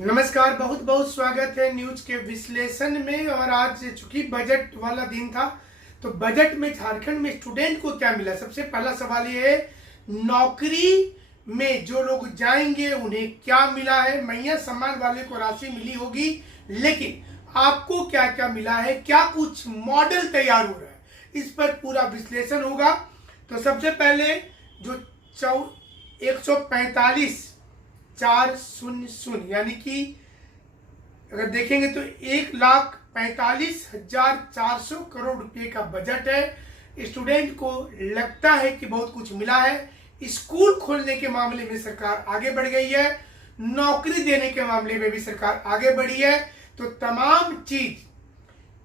नमस्कार, बहुत बहुत स्वागत है न्यूज के विश्लेषण में। और आज चूंकि बजट वाला दिन था तो बजट में झारखंड में स्टूडेंट को क्या मिला। सबसे पहला सवाल ये है, नौकरी में जो लोग जाएंगे उन्हें क्या मिला है। मैया सम्मान वाले को राशि मिली होगी, लेकिन आपको क्या क्या मिला है, क्या कुछ मॉडल तैयार हो रहा है, इस पर पूरा विश्लेषण होगा। तो सबसे पहले जो 145,400 यानी कि अगर देखेंगे तो 1,45,400 करोड़ रुपए का बजट है। स्टूडेंट को लगता है कि बहुत कुछ मिला है। स्कूल खोलने के मामले में सरकार आगे बढ़ गई है, नौकरी देने के मामले में भी सरकार आगे बढ़ी है। तो तमाम चीज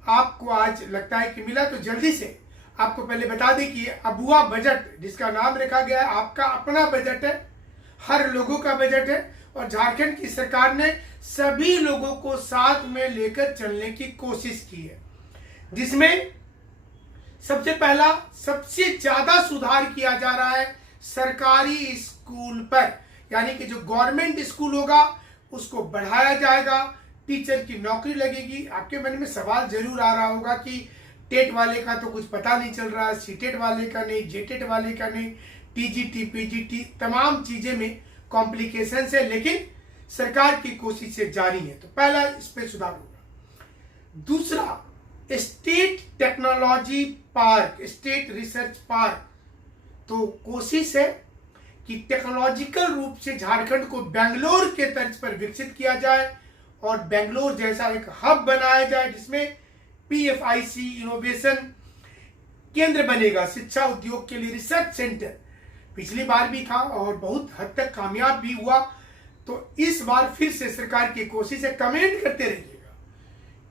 आपको आज लगता है कि मिला। तो जल्दी से आपको पहले बता दें कि अबुआ बजट जिसका नाम रखा गया है, आपका अपना बजट है, हर लोगों का बजट है। और झारखंड की सरकार ने सभी लोगों को साथ में लेकर चलने की कोशिश की है, जिसमें सबसे पहला सबसे ज्यादा सुधार किया जा रहा है सरकारी स्कूल पर। यानी कि जो गवर्नमेंट स्कूल होगा उसको बढ़ाया जाएगा, टीचर की नौकरी लगेगी। आपके मन में सवाल जरूर आ रहा होगा कि टेट वाले का तो कुछ पता नहीं चल रहा, सीटेट वाले का नहीं, जेटेट वाले का नहीं, टीजीटी पीजीटी तमाम चीजें में कॉम्प्लिकेशन है, लेकिन सरकार की कोशिशें जारी है। तो पहला इस पे सुधार होगा। दूसरा, state technology park, state research park. तो कोशिश है कि टेक्नोलॉजिकल रूप से झारखंड को बेंगलोर के तर्ज पर विकसित किया जाए और बेंगलोर जैसा एक हब बनाया जाए, जिसमें PFIC इनोवेशन केंद्र बनेगा, शिक्षा उद्योग के लिए रिसर्च सेंटर। पिछली बार भी था और बहुत हद तक कामयाब भी हुआ। तो इस बार फिर से सरकार की कोशिश है। कमेंट करते रहिएगा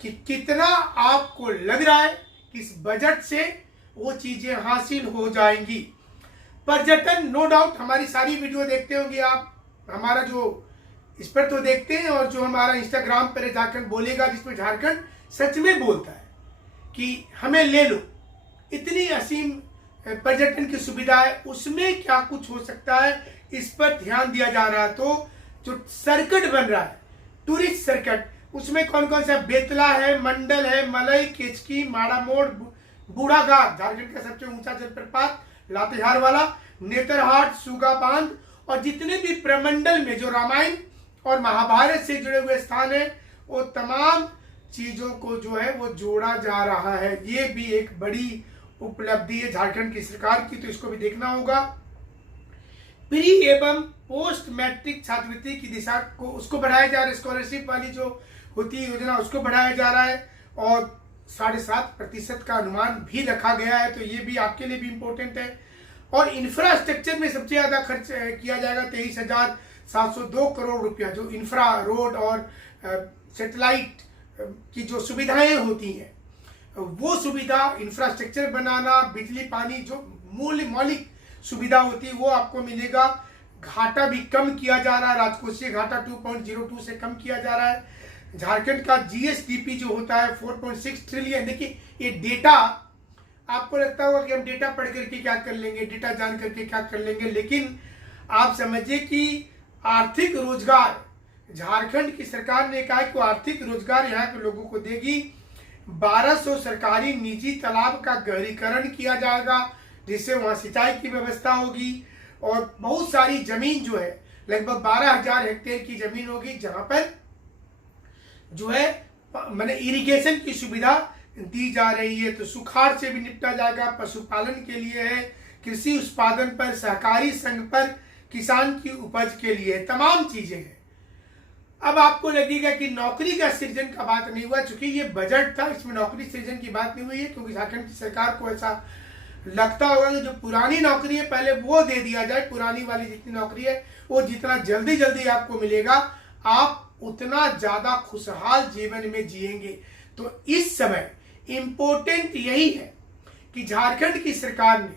कि कितना आपको लग रहा है कि इस बजट से वो चीजें हासिल हो जाएंगी। पर्यटन, नो डाउट हमारी सारी वीडियो देखते होंगे आप, हमारा जो इस पर तो देखते हैं, और जो हमारा इंस्टाग्राम पर झारखंड बोलेगा जिसमें झारखंड सच में बोलता है कि हमें ले लो, इतनी असीम पर्यटन की सुविधा है, उसमें क्या कुछ हो सकता है, इस पर ध्यान दिया जा रहा है। तो जो सर्किट बन रहा है, टूरिस्ट सर्किट, उसमें कौन कौन सा, बेतला है, मंडल है, मलई, केचकी, माड़ामोड़, बूढ़ाघाट, झारखंड का सबसे ऊंचा जलप्रपात, लातेहार वाला, नेतरहाट, सुगा बांध, और जितने भी प्रमंडल में जो रामायण और महाभारत से जुड़े हुए स्थान है, वो तमाम चीजों को जो है वो जोड़ा जा रहा है। ये भी एक बड़ी उपलब्धि है झारखंड की सरकार की, तो इसको भी देखना होगा। प्री एवं पोस्ट मैट्रिक छात्रवृत्ति की दिशा को उसको बढ़ाया जा रहा है, स्कॉलरशिप वाली जो होती है योजना उसको बढ़ाया जा रहा है, और 7.5% का अनुमान भी रखा गया है। तो ये भी आपके लिए भी इम्पोर्टेंट है। और इंफ्रास्ट्रक्चर में सबसे ज्यादा खर्च किया जाएगा, 23,702 करोड़ रुपया, जो इंफ्रा, रोड और सैटेलाइट की जो सुविधाएं होती हैं, वो सुविधा, इंफ्रास्ट्रक्चर बनाना, बिजली पानी, जो मौलिक सुविधा होती है वो आपको मिलेगा। घाटा भी कम किया जा रहा है, राजकोषीय घाटा 2.02 से कम किया जा रहा है। झारखंड का GSDP जो होता है 4.6 ट्रिलियन। देखिए ये डेटा, आपको लगता होगा कि हम डेटा पढ़ करके क्या कर लेंगे, डेटा जान करके क्या कर लेंगे, लेकिन आप समझिए कि आर्थिक रोजगार झारखंड की सरकार ने कहा कि आर्थिक रोजगार यहाँ के लोगों को देगी। 1200 सरकारी निजी तालाब का गहरीकरण किया जाएगा, जिससे वहां सिंचाई की व्यवस्था होगी। और बहुत सारी जमीन जो है, लगभग 12,000 हेक्टेयर की जमीन होगी, जहां पर जो है मैंने इरिगेशन की सुविधा दी जा रही है। तो सुखाड़ से भी निपटा जाएगा, पशुपालन के लिए है, कृषि उत्पादन पर, सहकारी संघ पर, किसान की उपज के लिए, तमाम चीजें हैं। अब आपको लगेगा कि नौकरी का सृजन का बात नहीं हुआ, चूंकि ये बजट था, इसमें नौकरी सृजन की बात नहीं हुई है, क्योंकि झारखंड की सरकार को ऐसा लगता होगा कि जो पुरानी नौकरी है पहले वो दे दिया जाए। पुरानी वाली जितनी नौकरी है वो जितना जल्दी जल्दी आपको मिलेगा, आप उतना ज्यादा खुशहाल जीवन में जिएंगे। तो इस समय इंपॉर्टेंट यही है कि झारखंड की सरकार ने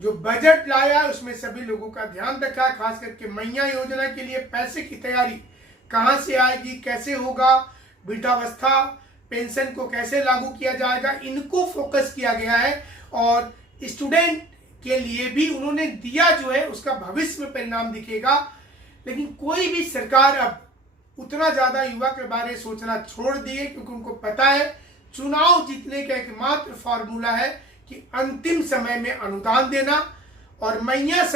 जो बजट लाया है उसमें सभी लोगों का ध्यान रखा है। खास करके मैया योजना के लिए पैसे की तैयारी कहां से आएगी, कैसे होगा, वृद्धावस्था पेंशन को कैसे लागू किया जाएगा, इनको फोकस किया गया है। और स्टूडेंट के लिए भी उन्होंने दिया जो है उसका भविष्य में परिणाम दिखेगा। लेकिन कोई भी सरकार अब उतना ज़्यादा युवा के बारे में सोचना छोड़ दिए, क्योंकि उनको पता है चुनाव जीतने का एकमात्र फॉर्मूला है कि अंतिम समय में अनुदान देना और मैया